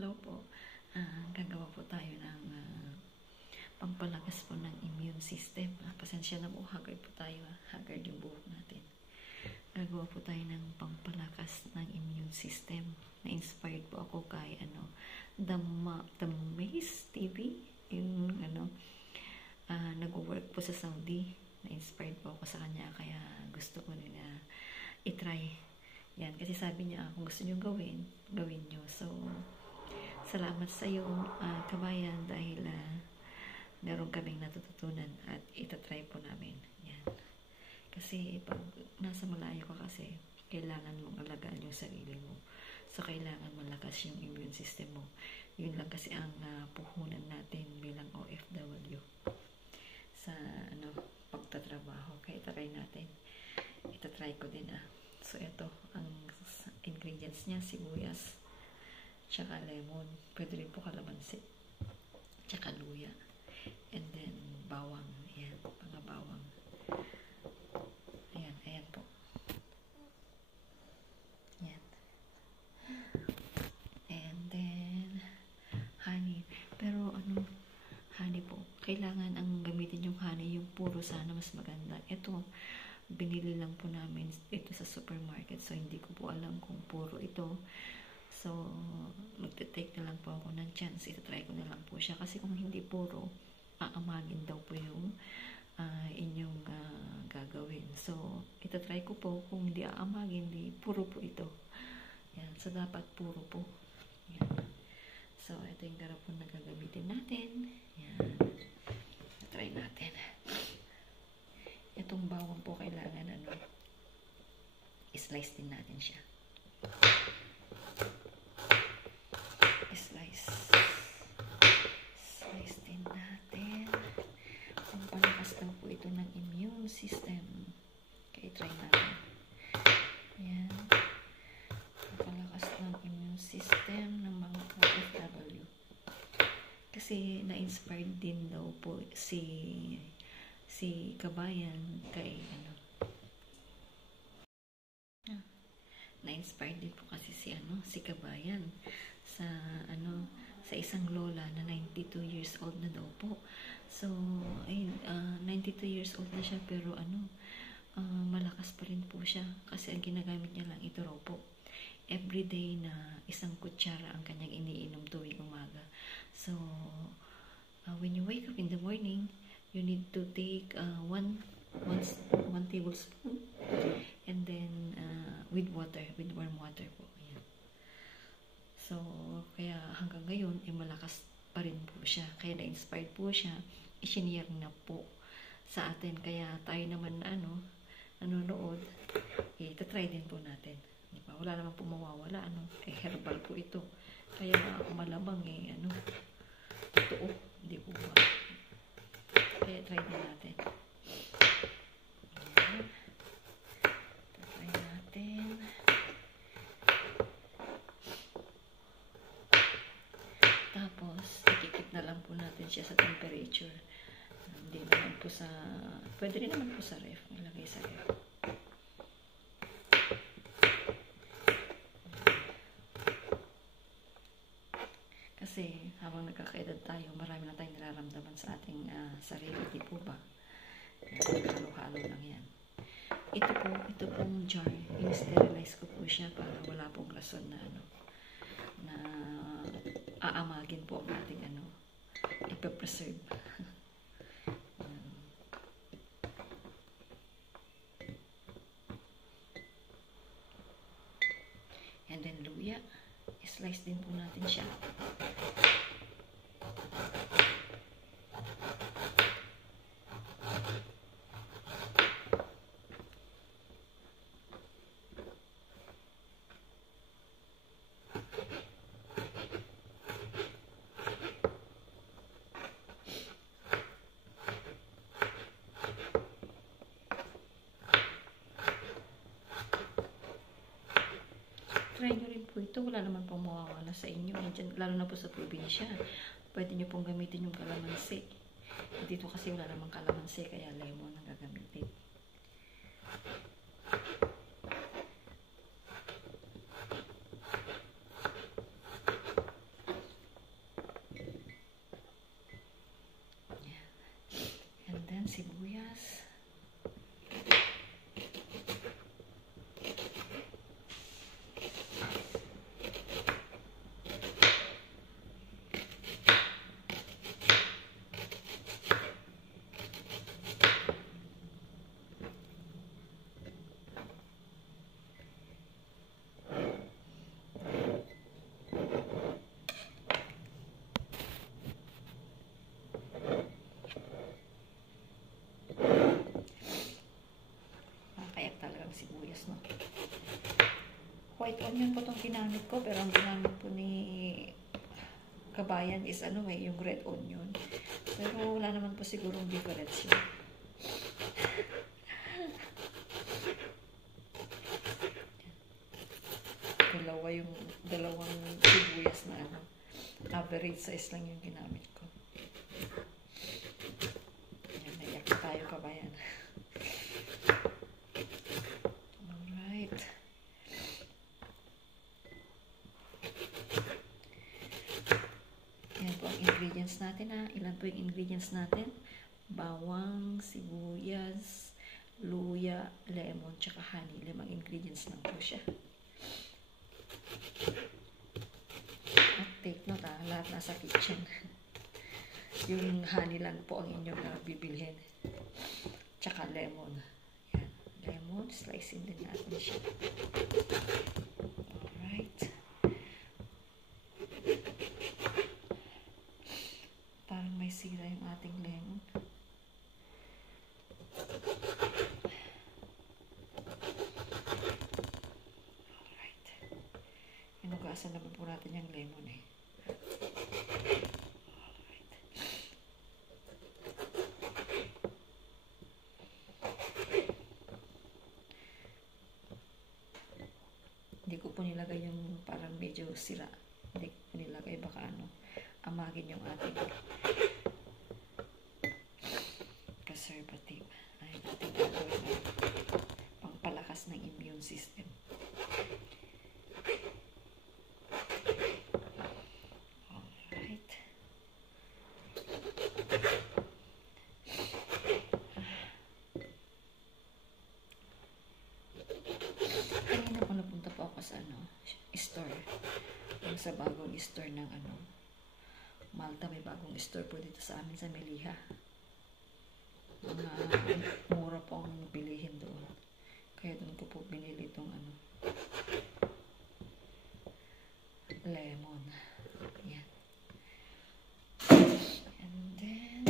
Hello po. Gagawa po tayo ng pampalakas po ng immune system. Pasensya na po, haggard po tayo. Haggard yung buhok natin. Gagawa po tayo ng pampalakas ng immune system. Na-inspired po ako kay The Maze TV. Yung nag-work po sa Saudi. Na-inspired po ako sa kanya. Kaya gusto ko rin i-try. Yan, kasi sabi niya, kung gusto niyo gawin niyo. So, salamat sa iyo, kabayan, dahil meron kaming natututunan at itatry po namin. Yan. Kasi pag nasa malayo ka kasi, kailangan mong alagaan yung sarili mo. So, kailangan malakas yung immune system mo. Yun lang kasi ang puhunan natin bilang OFW sa pagtatrabaho. Kaya itatry natin. Itatry ko din So, ito, ang ingredients niya, sibuyas, tsaka lemon, pwede rin po kalamansi, tsaka luya, and then bawang. Ayan, mga bawang. Ayan po. Ayan. And then honey. Pero honey po, kailangan ang gamitin yung honey, yung puro sana mas maganda. Ito, binili lang po namin ito sa supermarket. So, hindi ko po alam kung puro ito. So, magte-take na lang po ako ng chance. Itatry ko na lang po siya. Kasi kung hindi puro, aamagin daw po yung inyong gagawin. So, itatry ko po. Kung hindi aamagin, hindi puro po ito. Yan. So, dapat puro po. Yan. So, ito yung garapon na gagamitin natin. Yan. Try natin. Itong bawang po kailangan i-slice din natin siya. Slice din natin. Pampalakas daw po ito ng immune system. Kaya try natin. Ayan. Pampalakas ng immune system ng mga OFW. Kasi na-inspired din daw po si kabayan kay na-inspired din po kasi si kabayan sa isang lola na 92 years old na daw po. So 92 years old na siya, pero malakas pa rin po siya kasi ang ginagamit niya lang ito raw po. Everyday na isang kutsara ang kanyang iniinom tuwing umaga. So when you wake up in the morning, you need to take one tablespoon and then with warm water po. Ayan. So, kaya hanggang ngayon, malakas pa rin po siya. Kaya na-inspired po siya, i-share na po sa atin. Kaya tayo naman nanonood, itatry din po natin. Diba? Wala naman po mawawala. Herbal po ito. Kaya malamang totoo. Hindi po ba? Kaya try din natin. Ayan. Try natin. Tapos, ikikip na lang po natin siya sa temperature. Hindi naman po pwede rin naman po sa ref. Ilagay sa ref. Kasi habang nagkakaedad tayo, marami na tayong nararamdaman sa ating sarili, di po ba? Halo-halo lang yan. Ito pong jar, in-sterilize ko po siya para wala pong rason na aamagin po ang ating ipapreserve. And then luya, slice din po natin siya. Try nyo rin po ito. Wala naman pong mawawala sa inyo. Lalo na po sa probinsya. Pwede nyo pong gamitin yung kalamansi. Dito kasi wala namang kalamansi, kaya lemon ang gagamitin. white onion po itong ginamit ko, pero ang ginamit po ni kabayan is ano yung red onion. Pero wala naman po sigurong difference yun. Dalawang sibuyas na average size lang yung ginamit ko. Ayan, naiyak tayo kabayan. Alright. Ayan po ang ingredients natin Ilan po yung ingredients natin? Bawang, sibuyas, luya, lemon, tsaka honey. 5 ingredients lang po siya. At take note lahat nasa kitchen. Yung honey lang po ang inyong bibilhin. Tsaka lemon. Yan. Lemon, slicein din natin siya. Alright. Parang may sira yung ating lemon. Inugasan naman po natin yung lemon Alright. Hindi ko po nilagay yung parang medyo sira. Hindi ko po nilagay baka amagin yung ating preservative. Ay, natin gagawin pangpalakas ng immune system. Kanina po napunta po ako sa store. Yung sa bagong store ng Malta, may bagong store po dito sa amin sa Meliha. Mga mura po ang bilihin doon. Kaya doon ko po binili itong lemon. Yan. And then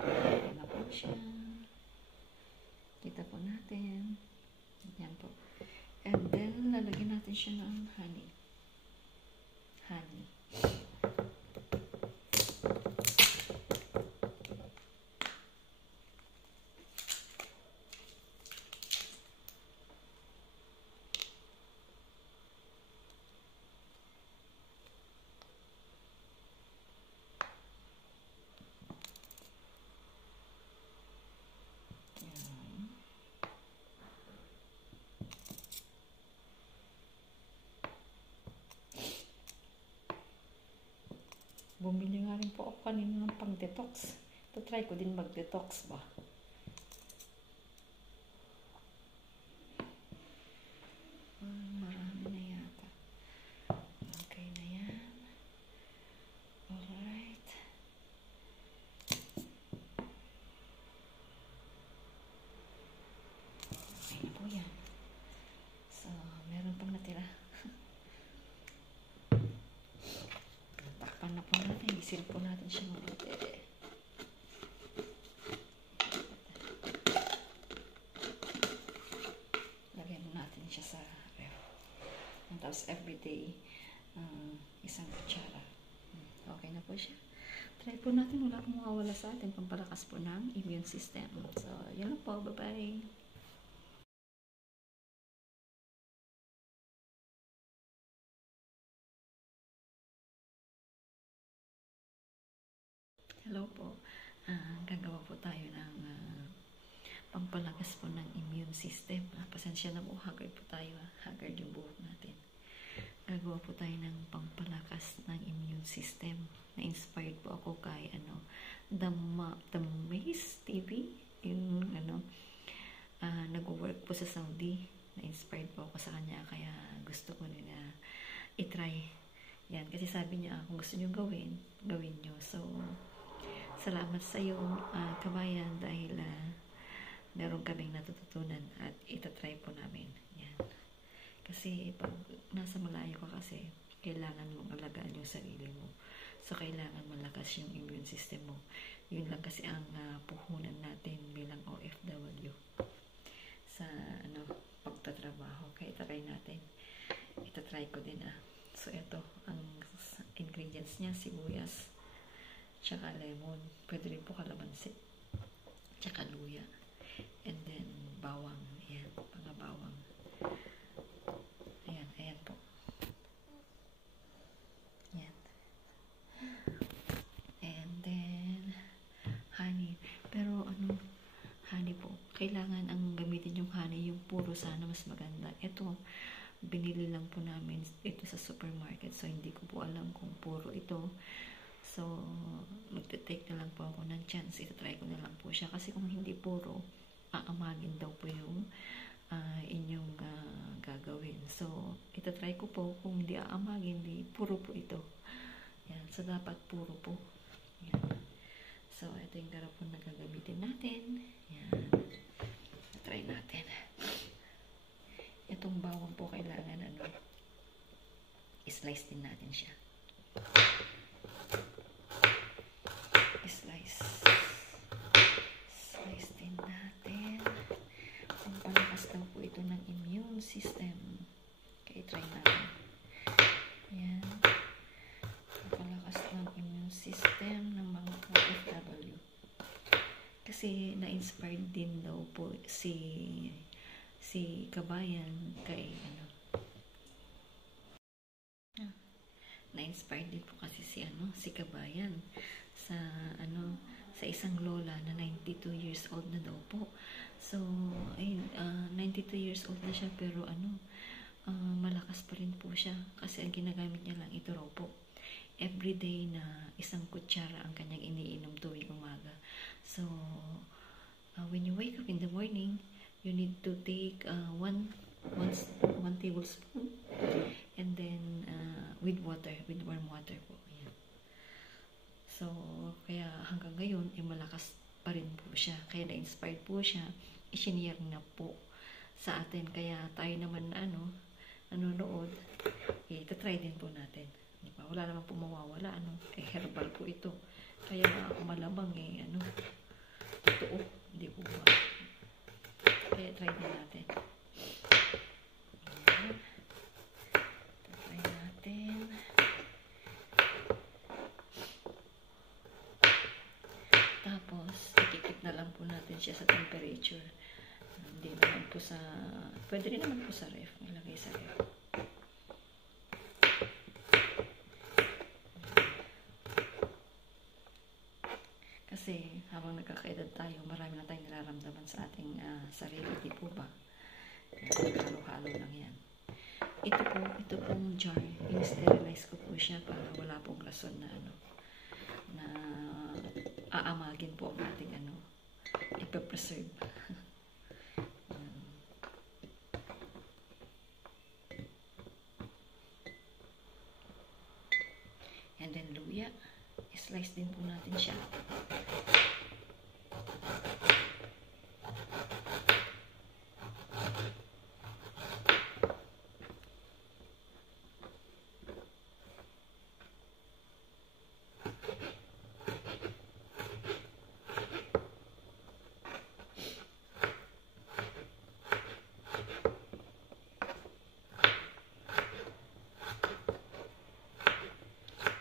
ayan na po siya. Kita po natin. Yan po. And then, lalagyan natin siya ng honey. Honey. Bumili nga rin po ako kanina ng pang-detox. Try ko din mag-detox ba. Marami na yata. Okay na yan. Alright. Okay na po yan. So, meron pang natira. Takpan na po natin. Isil po natin siya mabuti. Lagyan natin siya sa ref. Tapos everyday, isang kutsara. Okay na po siya. Try po natin. Wala pong mawawala sa atin. Pampalakas po ng immune system. So, yun lang po. Bye-bye. Hello po. Gagawa po tayo ng pampalakas po ng immune system. Pasensya na po, haggard po tayo. Haggard yung buhok natin. Gagawa po tayo ng pampalakas ng immune system. Na-inspired po ako kay The Maze TV. Yung nag-work po sa Saudi. Na-inspired po ako sa kanya. Kaya gusto ko nila i-try. Yan. Kasi sabi niya, kung gusto niyo gawin niyo. So, salamat sa iyo, kabayan, dahil meron kaming natututunan at itatry po namin. Yan. Kasi pag nasa malayo ka kasi, kailangan mong alagaan yung sarili mo. So, kailangan malakas yung immune system mo. Yun lang kasi ang puhunan natin bilang OFW. Sa pagtatrabaho. Kaya try natin. Itatry ko din So, ito, ang ingredients niya, sibuyas, tsaka lemon. Pwede rin po kalamansi, tsaka luya. And then, bawang. Ayan, mga bawang. Ayan, ayan po. Ayan. And then, honey. Pero, honey po. Kailangan ang gamitin yung honey, yung puro sana mas maganda. Ito, binili lang po namin ito sa supermarket. So, hindi ko po alam kung puro ito. So, magte-take na lang po ako ng chance. Itatry ko na lang po siya. Kasi kung hindi puro, aamagin daw po yung inyong gagawin. So, itatry ko po. Kung hindi aamagin, hindi puro po ito. Yan. So, dapat puro po. Yan. So, ito yung garapon na gagamitin natin. Yan. Try natin. Itong bawang po kailangan i-slice din natin siya. Slice din natin. Pampalakas daw po ito ng immune system. Kaya try natin. Yan. Pampalakas ng immune system ng mga OFW. Kasi na-inspired din daw po si Kabayan kay na-inspired din po kasi si Kabayan sa sa isang lola na 92 years old na daw po. So, ayun, 92 years old na siya pero malakas pa rin po siya kasi ang ginagamit niya lang ito raw po. Everyday na isang kutsara ang kanyang iniinom tuwing umaga. So, when you wake up in the morning, you need to take one tablespoon and then with warm water po. Ayan. So, kaya hanggang ngayon, malakas pa rin po siya. Kaya na-inspired po siya, isiniyar na po sa atin. Kaya tayo naman nanonood, itatry din po natin. Diba? Wala naman po mawawala. Herbal po ito. Kaya malamang totoo. Hindi po ba? Kaya try din natin. Try natin. Tapos, ikikip na lang po natin siya sa temperature. Hindi naman po pwede rin naman po sa ref. Ilagay sa ref. Kasi habang nagkakaedad tayo, marami na tayong nararamdaman sa ating sarili, di po ba? Halo-halo lang yan. Ito pong jar, in-sterilize ko po siya para wala pong rason na na aamagin po ang ating ipapreserve. And then luya. Slice din po natin siya.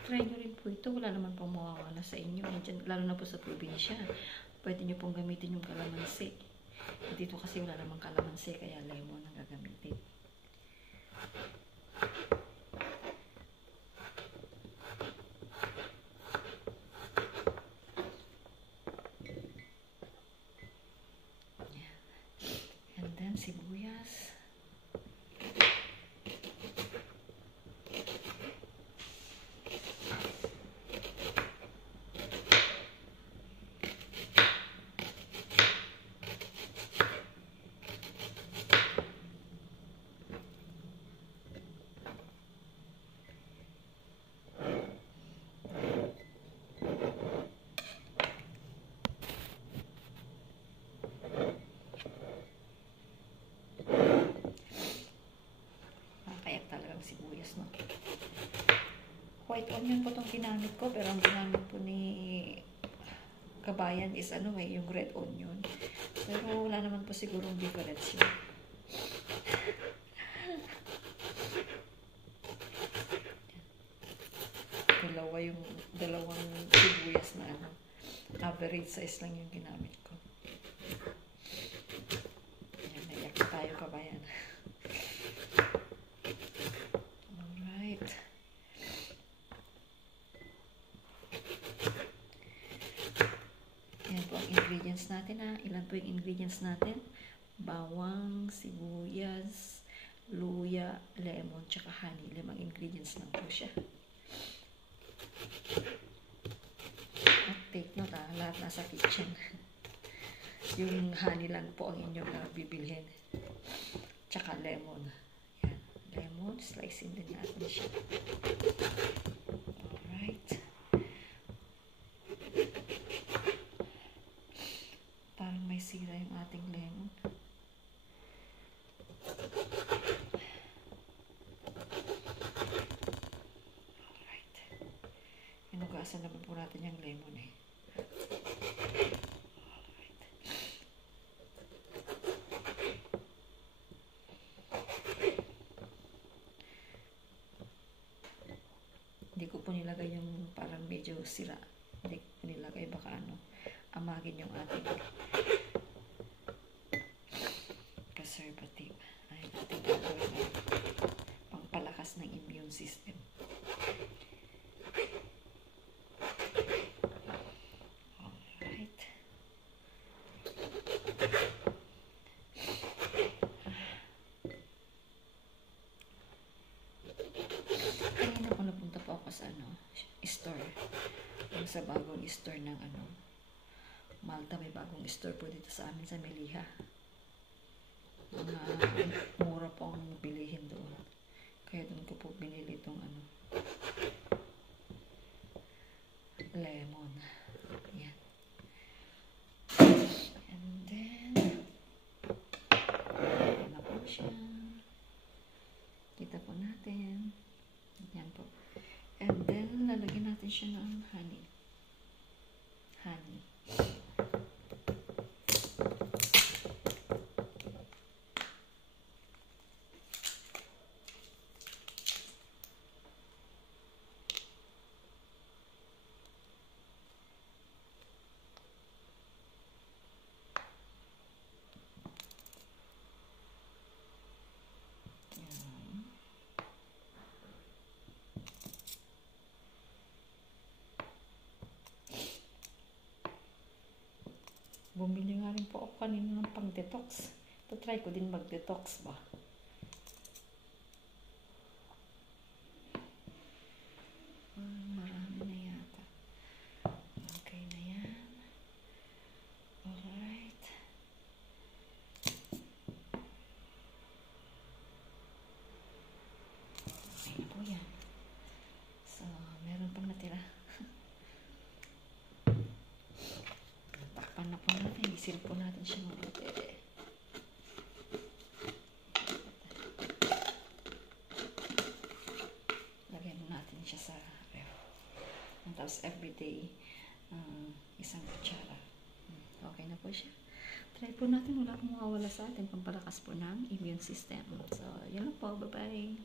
Try nyo rin po ito. Wala naman pong mawawala sa inyo. Lalo na po sa probinsya. Pwede nyo pong gamitin yung kalamansi. Dito kasi wala namang kalamansi, kaya lemon ang gagamitin. And then sibuyas. Sibuyas, no? White onion po itong ginamit ko, pero ang ginamit po ni Kabayan is yung red onion. Pero wala naman po sigurong difference yun. dalawang sibuyas na ano. Average size lang yung ginamit ko. Ayan, naiyak tayo kabayan. Alright. Ayan po ang ingredients natin ha. Ilan po yung ingredients natin? Bawang, sibuyas, luya, lemon, tsaka honey. 5 ingredients lang po siya. At take note ha, lahat nasa kitchen. Yung honey lang po ang inyong bibilhin. Tsaka lemon. Yan. Lemon, slice din natin siya. Alright. Parang may sira yung ating lemon. Alright. Inugasan naman po natin yung lemon eh. Hindi ko po nilagay yung parang medyo sira. Hindi ko po nilagay, baka ano, amagin yung ating preservative. Ay, natin gagawin pangpalakas ng immune system. Alright. Kanina po napunta po ako sa ano, store. Yung sa bagong store ng ano, Malta, may bagong store po dito sa amin sa Meliha. Mura po ang bilihin doon. Kaya doon ko po binili itong ano, lemon. Yan. And then, ano po siya. Kita po natin. Yan po. And then, lalagyan natin siya ng honey. Honey. Bumili nga rin po ako kanina ng pang-detox. Try ko din mag-detox ba. Marami na yata. Okay na yan. Alright. Okay na po yan. So, meron pang natira. Takpan na po natin. Isil po natin siya mabuti. Lagyan mo natin siya sa ref. Tapos everyday, isang kutsara. Okay na po siya. Try po natin. Wala pong mawawala sa atin. Pampalakas po ng immune system. So, yun lang po. Bye-bye.